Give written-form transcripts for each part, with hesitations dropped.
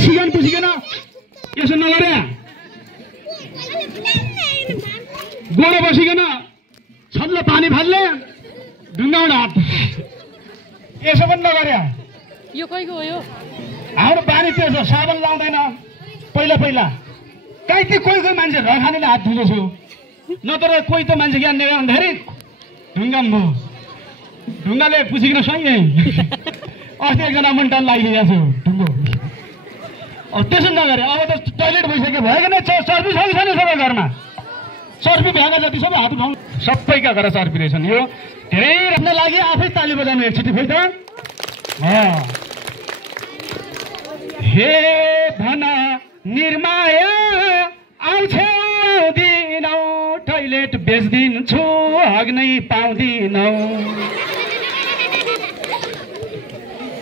सिगन पुसिकन यसो नगरे गोडो बसिकन छल्लो पानी फाल्ने ढुङ्गाउन हात यसो पनि नगरे यो कोही हो यो हाम्रो बानी त्यसो साबन लाउँदैन पहिला पहिला कहीँ त्यो कोही कोही मान्छे रखानेले हात धुँदैछु नत्र कोही त मान्छे ज्ञान दिएर भन्दाखेरि ढुङ्गाम भयो ढुङ्गाले पुसिकन सही अस्ति एकजना मन्टन लागिदिएको छु ढुङ्गो त्यसो नगरे अब त टोइलेट भइसक्यो भयो कि चर्पी छ कि छैन सबै घरमा चर्पी भ्याएको जति सबै हात उठाउनु सबैका घर चर्पी रहेछन् यो धेरै राख्न लागि आफै ताली बजाउनु एकचोटि फेरि त हे भन निर्माया आउँछौ आउँदिनौ टोइलेट बेच्दिन्छु हग्नै पाउँदिनौ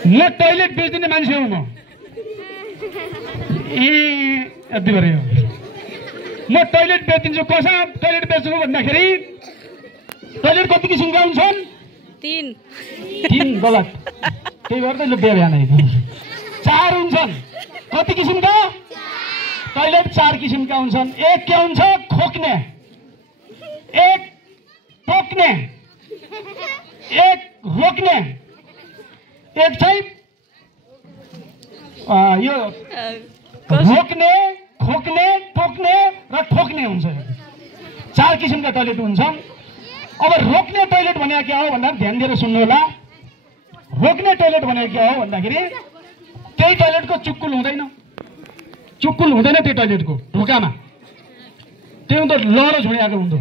म टोइलेट बेच्दिने मान्छे हुँ म यति गऱ्यो म टोइलेट बेचिदिन्छु कसै टोइलेट बेच्नु भन्दाखेरि टोइलेट कति किसिमका हुन्छन् 3 गलत त्यही भएर त बिहा बिहान 4 हुन्छन् कति किसिमका टोइलेट 4 किसिमका हुन्छन् एक के हुन्छ खोक्ने एक टोक्ने एक रोक्ने एक चाहिँ यो रोक्ने खोक्ने टोक्ने र ठोक्ने हुन्छ 4 किसिमका टोइलेट हुन्छ अब रोक्ने टोइलेट भनेको के हो भन्दा ध्यान दिएर सुन्नु होला रोक्ने टोइलेट भनेको के हो भन्दाखेरि त्यही टोइलेटको चुक्कुल हुँदैन त्यो टोइलेटको ढोकामा त्यो त लडो झुडिएको हुँदो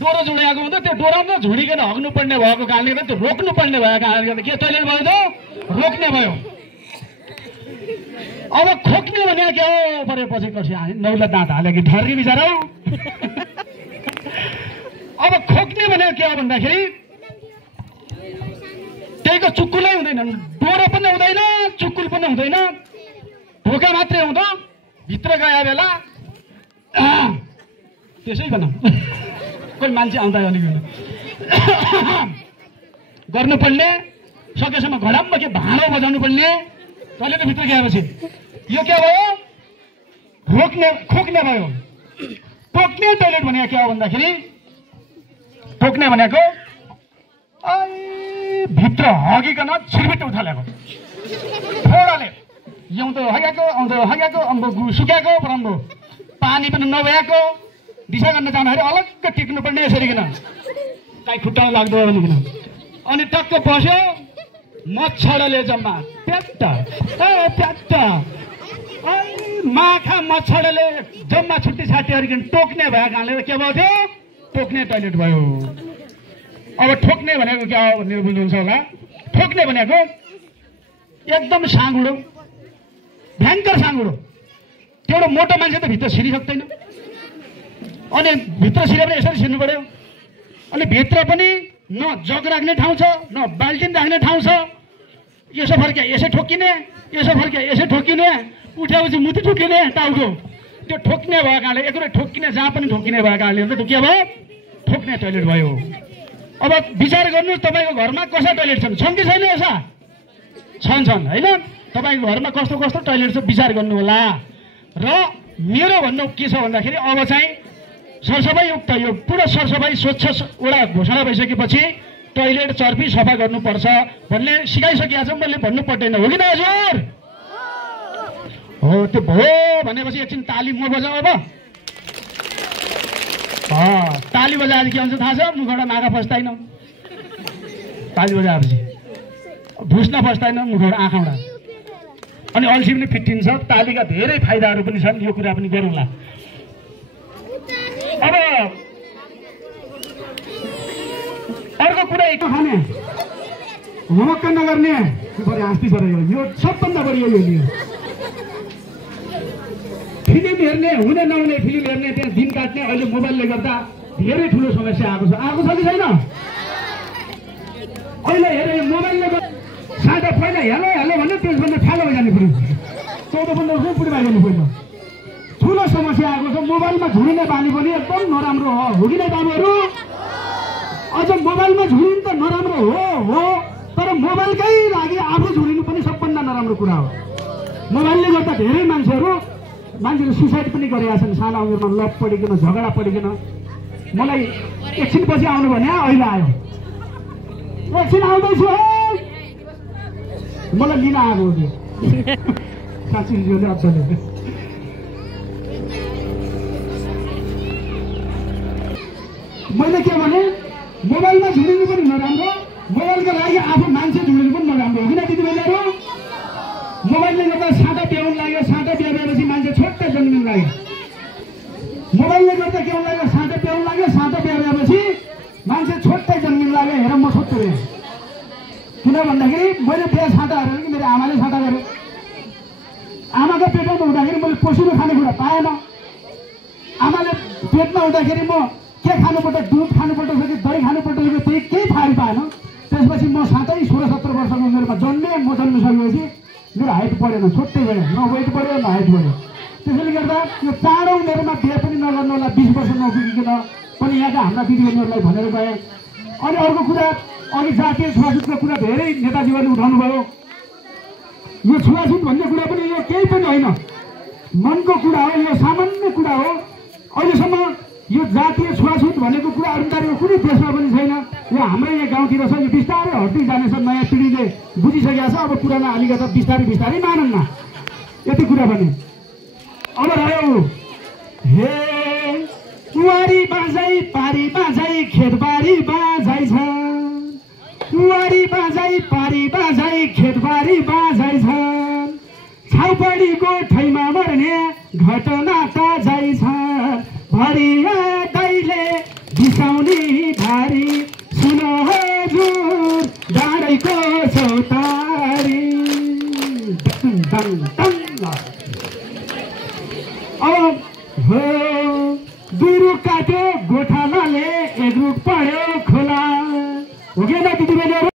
डोरो झुडिएको हुँदो त्यो डोरोमा झुडिकन हग्नु पर्ने भएको कारणले गर्दा त्यो रोक्नु पर्ने भएको कारणले गर्दा के टोइलेट भयो त रोक्ने भयो अब खोक्ने भनेको के हो परेपछि पछि नौला दाँत हाल्यो कि ढर्री बिचारा अब खोक्ने भनेको के हो भन्दाखेरि त्यहीको चुक्कुलै हुँदैन डोरो पनि हुँदैन चुक्कुल पनि हुँदैन ढोका मात्रै हुँदो भित्र गए बेला त्यसै गर्न कोही मान्छे आउँदा गर्नुपर्ने सकेसम्म घडम्म के भाँडो बजाउनु पर्ने टोइलेट भित्र गएपछि यो के भयो खोक्ने भयो टोक्ने टोइलेट भनेको के हो भन्दाखेरि टोक्ने भनेको भित्र हगिकन छिरबिट उठालेको थोडाले आउँदो हगेको अम्बो सुकेको परम्बो पानी पनि नभएको दिशा गर्न जाँदाखेरि अलग्ग टिक्नुपर्ने यसरीकन काहीँ खुट्टामा लाग्दो भनिकन अनि टक्क बस्यो मच्छरले जम्मा प्याट्ट माखा मच्छरले जम्मा छुट्टी छाटीहरूकन टोक्ने भएको कारणले के भयो थियो टोक्ने टोइलेट भयो अब ठोक्ने भनेको के हो भनेर बुझ्नुहुन्छ होला ठोक्ने भनेको एकदम साँगुडो भयङ्कर साँगुडो त्यो एउटा मोटो मान्छे त भित्र छिरिसक्दैन अनि भित्र छिरे पनि यसरी छिर्नु पर्यो अनि भित्र पनि न जग राख्ने ठाउँ छ न बाल्टिन राख्ने ठाउँ छ यसो फर्के यसै ठोकिने यसो फर्के यसै ठोकिने उठेपछि मुठी ठोकिने टाउको त्यो ठोक्ने भएको कारणले एकै ठोकिने जहाँ पनि ठोकिने भएको कारणले के भयो ठोक्ने टोइलेट भयो अब विचार गर्नुहोस् तपाईँको घरमा कस्ता टोइलेट छन् कि छैन यसो छन् होइन तपाईँको घरमा कस्तो कस्तो टोइलेट छ विचार गर्नु होला र मेरो भन्नु के छ भन्दाखेरि अब चाहिँ सरसफाइयुक्त यो पुरा सरसफाइ स्वच्छ वडा घोषणा भइसकेपछि टोइलेट चर्पी सफा गर्नुपर्छ भन्ने सिकाइसकेको छ मैले भन्नु पर्दैन हो कि न हजुर हो त्यो भयो भनेपछि एकछिन ताली म बजाऊ अब ताली बजाएर के हुन्छ थाहा छ मुखबाट नाका फस्दैन ताली बजाएपछि भुस्न फस्दैन मुखबाट आँखाबाट अनि अल्छी पनि फिटिन्छ तालीका धेरै फाइदाहरू पनि छन् यो कुरा पनि गरौँला अब अर्को कुरा एक खाने होमवर्क नगर्ने हाँस्ती पऱ्यो यो सबभन्दा बढी यो फिल्म हेर्ने हुने नहुने फिल्म हेर्ने त्यहाँ दिन काट्ने अहिले मोबाइलले गर्दा धेरै ठुलो समस्या आएको छ कि छैन अहिले हेरे मोबाइलले सादा पहिला हेलो भन्ने त्यसभन्दा ठालो जानु पर्यो 14-15 रुपियाँ पुरी जानु पर्यो ठुलो समस्या आएको छ मोबाइलमा झुडिने बानी पनि एकदम नराम्रो हो कि नै बाबुहरू अझ मोबाइलमा झुडिनु त नराम्रो हो तर मोबाइलकै लागि आफू झुडिनु पनि सबभन्दा नराम्रो कुरा हो। मोबाइलले गर्दा धेरै मान्छेहरू सुसाइड पनि गरेका छन् साना उमेरमा लप पढिकन झगडा पढिकन। मलाई एकछिनपछि आउनु भने अहिले आयो, एकछिन आउँदैछु मलाई लिन आएको हो त्यो साँच्चीले अचले। मैले के भने मोबाइलमा झुडिनु पनि नराम्रो, मोबाइलको लागि आफू मान्छे झुडिनु पनि नराम्रो हो किन दिदीबहिनीहरू? मोबाइलले गर्दा साँटा ब्याउनु लाग्यो, साँटा ब्याएपछि मान्छे छोट्टै जन्मिनु लाग्यो। मोबाइलले गर्दा के लाग्यो? साँटा ब्याउनु लाग्यो, साँटा ब्याएपछि मान्छे छोट्टै जन्मिनु लाग्यो। हेर म छोटो भएँ किन भन्दाखेरि मैले बिहा साँटा हेरेर कि मेरो आमाले साँटा गरे। आमाको पेटमा हुँदाखेरि मैले पसिनो खानेकुरा पाएन। आमाले पेटमा हुँदाखेरि म के खानुपर्छ, दुध खानुपर्छ कि दही खानुपर्छ कि त्यही केही थाहा पाएन। त्यसपछि म साँच्चै 16-17 वर्षको उमेरमा जन्मेँ। म जन्मिसकेपछि मेरो हाइट बढेन, छोटै भयो, न वेट बढ्यो न हाइट बढ्यो। त्यसैले गर्दा यो चाँडो उमेरमा बिहे पनि नगर्नु होला, 20 वर्ष नपुगिकन पनि यहाँका हाम्रा दिदीबहिनीहरूलाई भनेर गएँ। अनि अर्को कुरा, अघि जातीय छुवाछुतको कुरा धेरै नेताजीहरूले उठाउनु भयो। यो छुवाछुत भन्ने कुरा पनि यो केही पनि होइन, मनको कुरा हो, यो सामान्य कुरा हो। अहिलेसम्म यो जातीय छुवाछुत भनेको कुरा अरूको कुनै देशमा पनि छैन। यो हाम्रो यहाँ गाउँतिर छ, यो बिस्तारै हट्दै जानेछ। नयाँ पिँढीले बुझिसकेको छ। अब पुरानो अलिकति बिस्तारै बिस्तारै मानन्न, यति कुरा पनि। अब रह्यो हे कुवारी बाँझै पारी बाँझै खेतबारी बाँझै छ, कुवारी बाँझै पारी बाँझै खेतबारी बाँझै छ, छाउपडीको ठैमा मर्ने घटना ताजै छ, भरिया दैले बिसाउने भारी सुन हजुर डाँडैको चौतारी। अब हो दुई रुख काट्यो गोठालाले, एक रुख पढ्यो खोला, हो कि न दिदीबहिनीहरू?